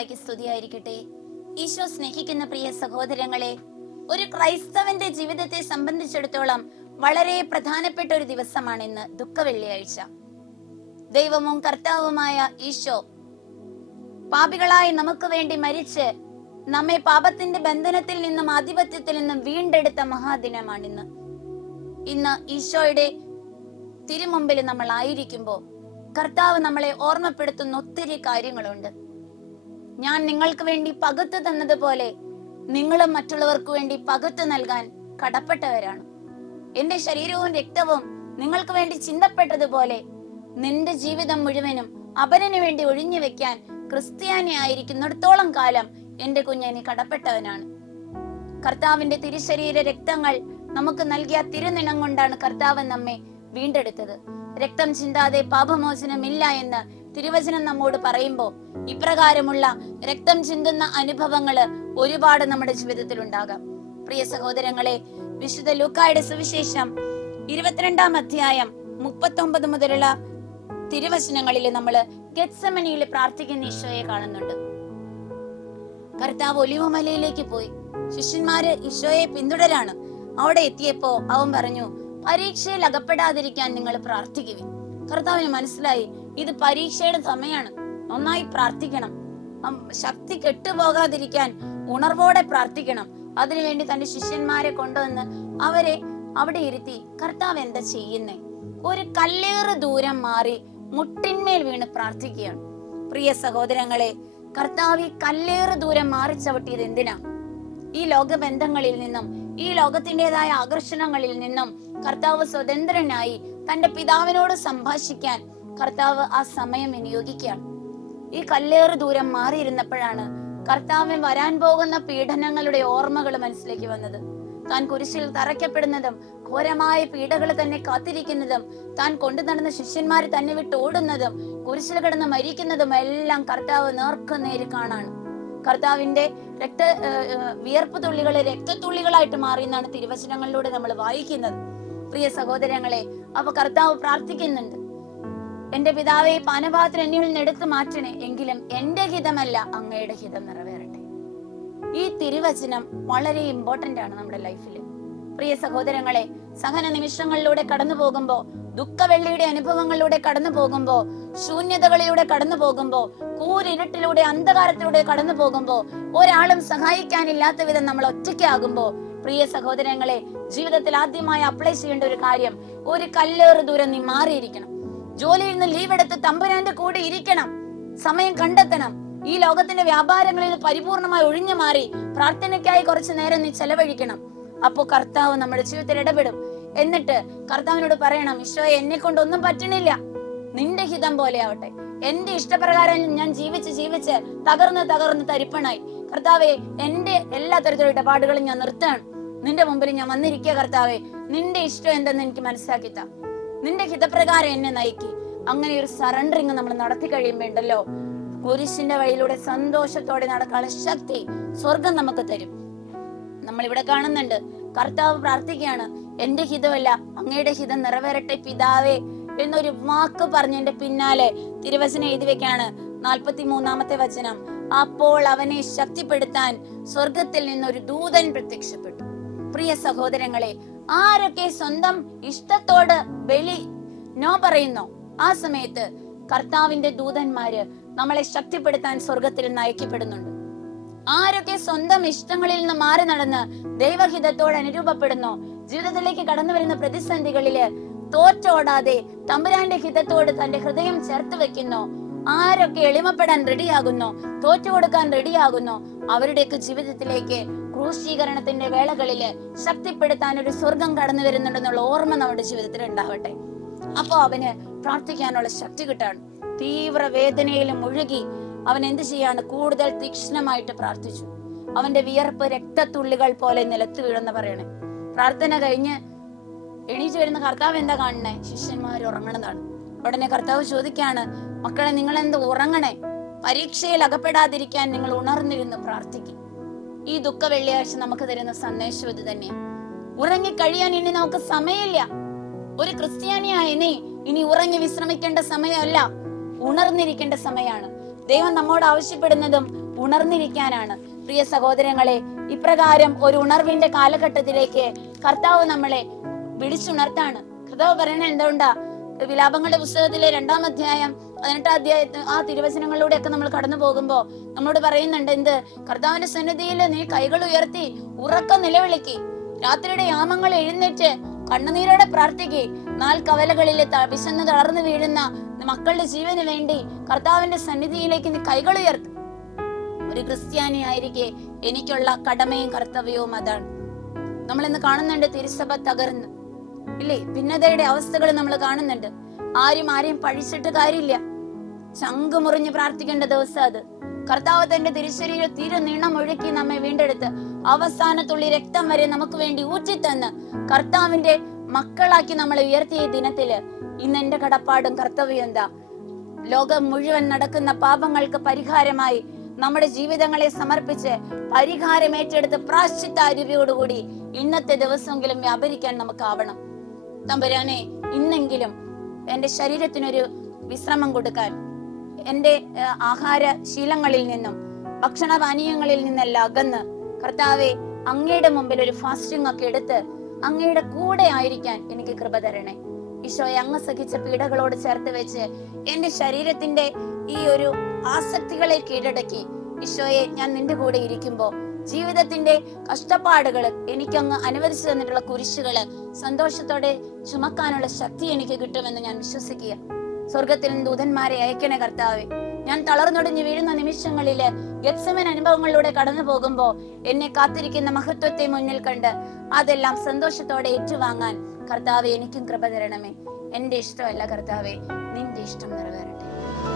മിശിഹായ്ക്ക് സ്തുതിയായിരിക്കട്ടെ. ഈശോ സ്നേഹിക്കുന്ന പ്രിയ സഹോദരങ്ങളെ ഒരു ക്രൈസ്തവന്റെ ജീവിതത്തെ സംബന്ധിച്ചിടത്തോളം വളരെ പ്രധാനപ്പെട്ട ഒരു ദിവസമാണ് ഇന്ന് ദുഃഖ വെള്ളിയാഴ്ച ദൈവവും കർത്താവുമായ ഈശോ പാപികളായി നമുക്ക് വേണ്ടി മരിച്ച് നമ്മെ പാപത്തിന്റെ ബന്ധനത്തിൽ നിന്നും ആധിപത്യത്തിൽ നിന്നും വീണ്ടെടുത്ത മഹാദിനമാണിന്ന് ഇന്ന് ഈശോയുടെ തിരുമുമ്പിൽ നമ്മൾ ആയിരിക്കുമ്പോൾ കർത്താവ് നമ്മളെ ഓർമ്മപ്പെടുത്തുന്ന ഒത്തിരി കാര്യങ്ങളുണ്ട്. ഞാൻ നിങ്ങൾക്ക് വേണ്ടി പകുത്തു തന്നതുപോലെ നിങ്ങളും മറ്റുള്ളവർക്ക് വേണ്ടി പകുത്തു നൽകാൻ കടപ്പെട്ടവരാണ്. എന്റെ ശരീരവും രക്തവും നിങ്ങൾക്ക് വേണ്ടി ചിന്തപ്പെട്ടതുപോലെ നിന്റെ ജീവിതം മുഴുവനും അപരന് വേണ്ടി ഒഴിഞ്ഞു വെക്കാൻ ക്രിസ്ത്യാനി ആയിരിക്കുന്നിടത്തോളം കാലം എന്റെ കുഞ്ഞിന് കടപ്പെട്ടവനാണ്. കർത്താവിന്റെ തിരുശരീര രക്തങ്ങൾ നമുക്ക് നൽകിയ തിരുനിണം കൊണ്ടാണ് കർത്താവ് നമ്മെ വീണ്ടെടുത്തത്. രക്തം ചിന്താതെ പാപമോചനമില്ല എന്ന് തിരുവചനം നമ്മോട് പറയുമ്പോൾ ഇപ്രകാരമുള്ള രക്തം ചിന്തുന്ന അനുഭവങ്ങൾ ഒരുപാട് നമ്മുടെ ജീവിതത്തിൽ ഉണ്ടാകാം പ്രിയ സഹോദരങ്ങളെ വിശുദ്ധ ലൂക്കായുടെ സുവിശേഷം ഇരുപത്തിരണ്ടാം അധ്യായം മുപ്പത്തൊമ്പത് മുതലുള്ള തിരുവചനങ്ങളിൽ നമ്മൾ ഗത്സമനിയിൽ പ്രാർത്ഥിക്കുന്ന ഈശോയെ കാണുന്നുണ്ട്. കർത്താവ് ഒലിവുമലയിലേക്ക് പോയി. ശിഷ്യന്മാര് ഈശോയെ പിന്തുടരാണ്. അവിടെ എത്തിയപ്പോ അവൻ പറഞ്ഞു പരീക്ഷയിൽ അകപ്പെടാതിരിക്കാൻ നിങ്ങൾ പ്രാർത്ഥിക്കുവിൻ. കർത്താവിന് മനസ്സിലായി ഇത് പരീക്ഷയുടെ സമയമാണ്. നന്നായി പ്രാർത്ഥിക്കണം. ശക്തി കെട്ടുപോകാതിരിക്കാൻ ഉണർവോടെ പ്രാർത്ഥിക്കണം. അതിനുവേണ്ടി തന്റെ ശിഷ്യന്മാരെ കൊണ്ടുവന്ന് അവരെ അവിടെ ഇരുത്തി കർത്താവ് എന്താ ചെയ്യുന്നേ? ഒരു കല്ലേറ് ദൂരം മാറി മുട്ടിന്മേൽ വീണ് പ്രാർത്ഥിക്കുകയാണ്. പ്രിയ സഹോദരങ്ങളെ കർത്താവ് ഈ കല്ലേറ് ദൂരം മാറി ചവിട്ടിയത് എന്തിനാ? ഈ ലോകബന്ധങ്ങളിൽ നിന്നും ഈ ലോകത്തിന്റെതായ ആകർഷണങ്ങളിൽ നിന്നും കർത്താവ് സ്വതന്ത്രനായി തന്റെ പിതാവിനോട് സംഭാഷിക്കാൻ കർത്താവ് ആ സമയം വിനിയോഗിക്കുകയാണ്. ഈ കല്ലേറ് ദൂരം മാറിയിരുന്നപ്പോഴാണ് കർത്താവിൻ വരാൻ പോകുന്ന പീഡനങ്ങളുടെ ഓർമ്മകൾ മനസ്സിലേക്ക് വന്നത്. താൻ കുരിശിൽ തറയ്ക്കപ്പെടുന്നതും ഘോരമായ പീഡകൾ തന്നെ കാത്തിരിക്കുന്നതും താൻ കൊണ്ടു നടന്ന തന്നെ വിട്ട് ഓടുന്നതും കുരിശിൽ കിടന്ന് മരിക്കുന്നതും എല്ലാം കർത്താവ് നേർക്കുനേര് കാണാണ്. കർത്താവിന്റെ രക്ത വിയർപ്പ് തുള്ളികൾ രക്തത്തുള്ളികളായിട്ട് മാറി എന്നാണ് തിരുവചനങ്ങളിലൂടെ നമ്മൾ വായിക്കുന്നത്. പ്രിയ സഹോദരങ്ങളെ അപ്പൊ കർത്താവ് പ്രാർത്ഥിക്കുന്നുണ്ട്. എന്റെ പിതാവെ പാനപാത്രം എന്നിൽ നിന്ന് എടുത്തു മാറ്റണേ. എങ്കിലും എന്റെ ഹിതമല്ല അങ്ങയുടെ ഹിതം നിറവേറട്ടെ. ഈ തിരുവചനം വളരെ ഇമ്പോർട്ടന്റ് ആണ് നമ്മുടെ ലൈഫിൽ പ്രിയ സഹോദരങ്ങളെ സഹന നിമിഷങ്ങളിലൂടെ കടന്നു പോകുമ്പോ ദുഃഖവെള്ളിയുടെ അനുഭവങ്ങളിലൂടെ കടന്നു പോകുമ്പോ ശൂന്യതകളിലൂടെ കടന്നു പോകുമ്പോ കൂരിരുട്ടിലൂടെ അന്ധകാരത്തിലൂടെ കടന്നു പോകുമ്പോ ഒരാളും സഹായിക്കാനില്ലാത്ത വിധം നമ്മൾ ഒറ്റയ്ക്കാകുമ്പോ പ്രിയ സഹോദരങ്ങളെ ജീവിതത്തിൽ ആദ്യമായി അപ്ലൈ ചെയ്യേണ്ട ഒരു കാര്യം ഒരു കല്ലേറ് ദൂരം നീ മാറിയിരിക്കണം. ജോലിയിൽ നിന്ന് ലീവ് എടുത്ത് തമ്പുരാന്റെ കൂടെ ഇരിക്കണം. സമയം കണ്ടെത്തണം. ഈ ലോകത്തിന്റെ വ്യാപാരങ്ങളിൽ പരിപൂർണമായി ഒഴിഞ്ഞു മാറി പ്രാർത്ഥനയ്ക്കായി കുറച്ചു നേരം നീ ചെലവഴിക്കണം. അപ്പോ കർത്താവ് നമ്മുടെ ജീവിതത്തിൽ ഇടപെടും. എന്നിട്ട് കർത്താവിനോട് പറയണം ഈശോയെ എന്നെ കൊണ്ട് ഒന്നും പറ്റണില്ല. നിന്റെ ഹിതം പോലെ ആവട്ടെ എന്റെ ഇഷ്ടപ്രകാരം ഞാൻ ജീവിച്ച് ജീവിച്ച് തകർന്ന് തകർന്ന് തരിപ്പണായി. കർത്താവെ എന്റെ എല്ലാ തരത്തിലുള്ള ഇടപാടുകളും ഞാൻ നിർത്തുകയാണ് നിന്റെ മുമ്പിൽ ഞാൻ വന്നിരിക്കുക കർത്താവെ. നിന്റെ ഇഷ്ടം എന്തെന്ന് എനിക്ക് മനസ്സിലാക്കി നിന്റെ ഹിതപ്രകാരം എന്നെ നയിക്കി. അങ്ങനെ ഒരു സറണ്ടറിങ് നമ്മൾ നടത്തി കഴിയുമ്പോണ്ടല്ലോ കുരിശിന്റെ വഴിയിലൂടെ സന്തോഷത്തോടെ നടക്കാനുള്ള ശക്തി സ്വർഗം നമുക്ക് തരും. നമ്മൾ ഇവിടെ കാണുന്നുണ്ട് കർത്താവ് പ്രാർത്ഥിക്കുകയാണ് എന്റെ ഹിതമല്ല അങ്ങയുടെ ഹിതം നിറവേറട്ടെ പിതാവേ എന്നൊരു വാക്ക് പറഞ്ഞതിന്റെ പിന്നാലെ തിരുവചനം എഴുതി വെക്കാണ് നാൽപ്പത്തി മൂന്നാമത്തെ വചനം. അപ്പോൾ അവനെ ശക്തിപ്പെടുത്താൻ സ്വർഗത്തിൽ നിന്നൊരു ദൂതൻ പ്രത്യക്ഷപ്പെട്ടു. പ്രിയ സഹോദരങ്ങളെ ആരൊക്കെ സ്വന്തം ഇഷ്ടത്തോട് ബലി നോ പറയുന്നു? ആ സമയത്ത് കർത്താവിന്റെ ദൂതന്മാര് നമ്മളെ ശക്തിപ്പെടുത്താൻ സ്വർഗത്തിൽ നയിക്കപ്പെടുന്നുണ്ട് ആരൊക്കെ സ്വന്തം ഇഷ്ടങ്ങളിൽ നിന്ന് മാറി നടന്ന് ദൈവഹിതത്തോട് അനുരൂപപ്പെടുന്നു? ജീവിതത്തിലേക്ക് കടന്നു വരുന്ന പ്രതിസന്ധികളിൽ തോറ്റോടാതെ തമ്പുരാന്റെ ഹിതത്തോട് തന്റെ ഹൃദയം ചേർത്ത് വെക്കുന്നു? ആരൊക്കെ എളിമപ്പെടാൻ റെഡിയാകുന്നു തോറ്റുകൊടുക്കാൻ റെഡിയാകുന്നു അവരുടെയൊക്കെ ജീവിതത്തിലേക്ക് ക്രൂശീകരണത്തിന്റെ വേളകളിൽ ശക്തിപ്പെടുത്താൻ ഒരു സ്വർഗം കടന്നു വരുന്നുണ്ടെന്നുള്ള ഓർമ്മ നമ്മുടെ ജീവിതത്തിൽ ഉണ്ടാവട്ടെ. അപ്പൊ അവന് പ്രാർത്ഥിക്കാനുള്ള ശക്തി കിട്ടാണ് തീവ്ര വേദനയിലും മുഴുകി അവൻ എന്ത് ചെയ്യാണ് കൂടുതൽ തീക്ഷ്ണമായിട്ട് പ്രാർത്ഥിച്ചു. അവന്റെ വിയർപ്പ് രക്തത്തുള്ളികൾ പോലെ നിലത്ത് വീഴുന്ന പറയണേ. പ്രാർത്ഥന കഴിഞ്ഞ് എണീച്ചു വരുന്ന കർത്താവ് എന്താ കാണണേ? ശിഷ്യന്മാർ ഉറങ്ങണതാണ്. ഉടനെ കർത്താവ് ചോദിക്കാണ് മക്കളെ നിങ്ങൾ എന്ത് ഉറങ്ങണേ? പരീക്ഷയിൽ അകപ്പെടാതിരിക്കാൻ നിങ്ങൾ ഉണർന്നിരുന്നു പ്രാർത്ഥിക്കും. ഈ ദുഃഖ വെള്ളിയാഴ്ച നമുക്ക് തരുന്ന സന്ദേശം ഇത് തന്നെയാണ് ഉറങ്ങിക്കഴിയാൻ ഇനി നമുക്ക് സമയമില്ല. ഒരു ക്രിസ്ത്യാനിയായ നീ ഇനി ഉറങ്ങി വിശ്രമിക്കേണ്ട സമയമല്ല. ഉണർന്നിരിക്കേണ്ട സമയമാണ്. ദൈവം നമ്മോട് ആവശ്യപ്പെടുന്നതും ഉണർന്നിരിക്കാനാണ്. പ്രിയ സഹോദരങ്ങളെ ഇപ്രകാരം ഒരു ഉണർവിന്റെ കാലഘട്ടത്തിലേക്ക് കർത്താവ് നമ്മളെ വിളിച്ചുണർത്താണ്. കർത്താവ് പറയണ എന്തുകൊണ്ടാ? വിലാപങ്ങളുടെ പുസ്തകത്തിലെ രണ്ടാം അധ്യായം പതിനെട്ടാം അധ്യായത്തിൽ ആ തിരുവചനങ്ങളിലൂടെ ഒക്കെ നമ്മൾ കടന്നു പോകുമ്പോ നമ്മളോട് പറയുന്നുണ്ട് എന്ത്? കർത്താവിന്റെ സന്നിധിയിൽ നീ കൈകൾ ഉയർത്തി ഉറക്കം നിലവിളിക്കി. രാത്രിയുടെ യാമങ്ങൾ എഴുന്നേറ്റ് കണ്ണുനീരോടെ പ്രാർത്ഥിക്കി. നാൾ കവലകളിൽ ത- വിശന്ന് തളർന്നു വീഴുന്ന മക്കളുടെ ജീവന് വേണ്ടി കർത്താവിന്റെ സന്നിധിയിലേക്ക് നീ കൈകൾ ഉയർത്തും. ഒരു ക്രിസ്ത്യാനി ആയിരിക്കെ എനിക്കുള്ള കടമയും കർത്തവ്യവും അതാണ്. നമ്മൾ ഇന്ന് കാണുന്നുണ്ട് തിരുസഭ തകർന്ന്. ഇല്ലേ? ഭിന്നതയുടെ അവസ്ഥകൾ നമ്മൾ കാണുന്നുണ്ട്. ആരും ആരെയും പഴിച്ചിട്ട് കാര്യമില്ല. ചങ്ക് മുറിഞ്ഞ് പ്രാർത്ഥിക്കേണ്ട ദിവസം അത്. കർത്താവ് തന്റെ തിരുശരീര തീരെ നീണം ഒഴുക്കി നമ്മെ വീണ്ടെടുത്ത് അവസാനത്തുള്ളി രക്തം വരെ നമുക്ക് വേണ്ടി ഊറ്റിത്തന്ന് കർത്താവിന്റെ മക്കളാക്കി നമ്മളെ ഉയർത്തിയ ദിനത്തിൽ ഇന്ന് എന്റെ കടപ്പാടും കർത്തവ്യം എന്താ? ലോകം മുഴുവൻ നടക്കുന്ന പാപങ്ങൾക്ക് പരിഹാരമായി നമ്മുടെ ജീവിതങ്ങളെ സമർപ്പിച്ച് പരിഹാരം ഏറ്റെടുത്ത് പ്രാശ്ചിത്ത അരുവിയോടുകൂടി ഇന്നത്തെ ദിവസമെങ്കിലും വ്യാപരിക്കാൻ നമുക്കാവണം. തമ്പുരാനെ ഇന്നെങ്കിലും എന്റെ ശരീരത്തിനൊരു വിശ്രമം കൊടുക്കാൻ ഏഹ്, ആഹാര ശീലങ്ങളിൽ നിന്നും ഭക്ഷണപാനീയങ്ങളിൽ നിന്നെല്ലാം അകന്ന് കർത്താവെ അങ്ങയുടെ മുമ്പിൽ ഒരു ഫാസ്റ്റിംഗ് ഒക്കെ എടുത്ത് അങ്ങയുടെ കൂടെ ആയിരിക്കാൻ എനിക്ക് കൃപ തരണേ. ഈശോയെ അങ്ങ് സഹിച്ച പീഡകളോട് ചേർത്ത് വെച്ച് എന്റെ ശരീരത്തിന്റെ ഈ ഒരു ആസക്തികളെ കീഴടക്കി. ഈശോയെ ഞാൻ നിന്റെ കൂടെ ഇരിക്കുമ്പോ ജീവിതത്തിന്റെ കഷ്ടപ്പാടുകൾ എനിക്കങ്ങ് അനുവദിച്ചു തന്നിട്ടുള്ള കുരിശുകൾ സന്തോഷത്തോടെ ചുമക്കാനുള്ള ശക്തി എനിക്ക് കിട്ടുമെന്ന് ഞാൻ വിശ്വസിക്കുക. സ്വർഗത്തിൽ ദൂതന്മാരെ അയക്കണേ കർത്താവെ. ഞാൻ തളർന്നൊടിഞ്ഞു വീഴുന്ന നിമിഷങ്ങളിൽ ഗത്സമൻ അനുഭവങ്ങളിലൂടെ കടന്നു പോകുമ്പോ എന്നെ കാത്തിരിക്കുന്ന മഹത്വത്തെ മുന്നിൽ കണ്ട് അതെല്ലാം സന്തോഷത്തോടെ ഏറ്റുവാങ്ങാൻ കർത്താവെ എനിക്കും കൃപ തരണമേ. എന്റെ ഇഷ്ടമല്ല കർത്താവെ. നിന്റെ ഇഷ്ടം നിറവേറട്ടെ.